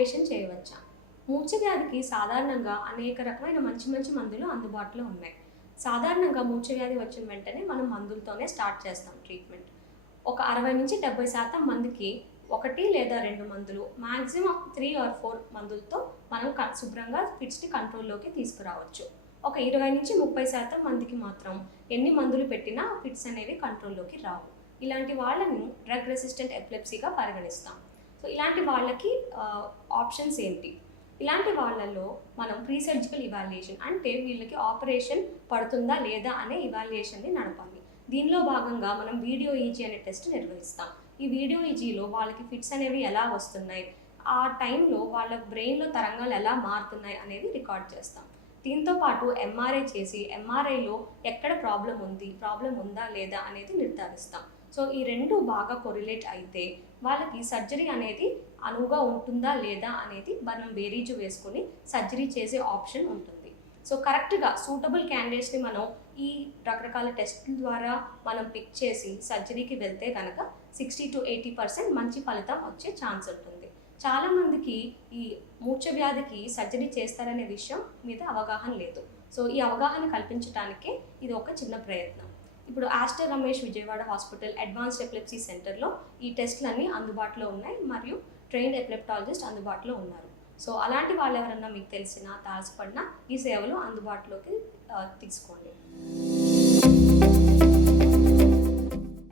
Operation చేయవచ్చా? మూర్ఛ వ్యాధికి సాధారణంగా అనేక రకమైన మంచి మంచి మందులు అందుబాటులో ఉన్నాయి. సాధారణంగా మూర్ఛ వ్యాధి వచ్చిన వెంటనే మనం మందులతోనే స్టార్ట్ చేస్తాం ట్రీట్మెంట్. ఒక 60-70% మందికి 1 లేదా 2 మందులు, మాక్సిమం 3 ఆర్ 4 మందులతో మనం శుభ్రంగా ఫిట్స్‌ని కంట్రోల్‌లోకి తీసుకురావచ్చు. ఒక 20-30% మందికి మాత్రం ఎన్ని మందులు పెట్టినా ఫిట్స్ అనేవి కంట్రోల్‌లోకి రావు. ఇలాంటి వాళ్ళని డ్రగ్ రెసిస్టెంట్ ఎపిలెప్సీగా పరిగణిస్తాం. సో ఇలాంటి వాళ్ళకి ఆప్షన్స్ ఏంటి? ఇలాంటి వాళ్ళల్లో మనం ప్రీ సర్జికల్ ఇవాల్యుయేషన్, అంటే వీళ్ళకి ఆపరేషన్ పడుతుందా లేదా అనే ఇవాల్యుయేషన్ని నడపాలి. దీనిలో భాగంగా మనం వీడియో ఈజీ అనే టెస్ట్ నిర్వహిస్తాం. ఈ వీడియో ఈజీలో వాళ్ళకి ఫిట్స్ అనేవి ఎలా వస్తున్నాయి, ఆ టైంలో వాళ్ళ బ్రెయిన్లో తరంగాలు ఎలా మారుతున్నాయి అనేవి రికార్డ్ చేస్తాం. దీంతో పాటు ఎంఆర్ఐ చేసి ఎంఆర్ఐలో ఎక్కడ ప్రాబ్లం ఉందా లేదా అనేది నిర్ధారిస్తాం. సో ఈ రెండు బాగా కొరిలేట్ అయితే వాళ్ళకి సర్జరీ అనేది అనువుగా ఉంటుందా లేదా అనేది మనం బేరీజు వేసుకొని సర్జరీ చేసే ఆప్షన్ ఉంటుంది. సో కరెక్ట్గా సూటబుల్ క్యాండిడేట్స్ని మనం ఈ రకరకాల టెస్టుల ద్వారా మనం పిక్ చేసి సర్జరీకి వెళ్తే కనుక 60-80% మంచి ఫలితం వచ్చే ఛాన్స్ ఉంటుంది. చాలామందికి ఈ మూర్ఛ వ్యాధికి సర్జరీ చేస్తారనే విషయం మీద అవగాహన లేదు. సో ఈ అవగాహన కల్పించడానికే ఇది ఒక చిన్న ప్రయత్నం. ఇప్పుడు Aster Ramesh Vijayawada hospital advanced epilepsy సెంటర్లో ఈ టెస్టులన్నీ అందుబాటులో ఉన్నాయి మరియు ట్రైన్డ్ ఎపిలెప్టాలజిస్ట్ అందుబాటులో ఉన్నారు. సో అలాంటి వాళ్ళు ఎవరన్నా మీకు తెలిసినా తారసపడినా ఈ సేవలు అందుబాటులోకి తీసుకోండి.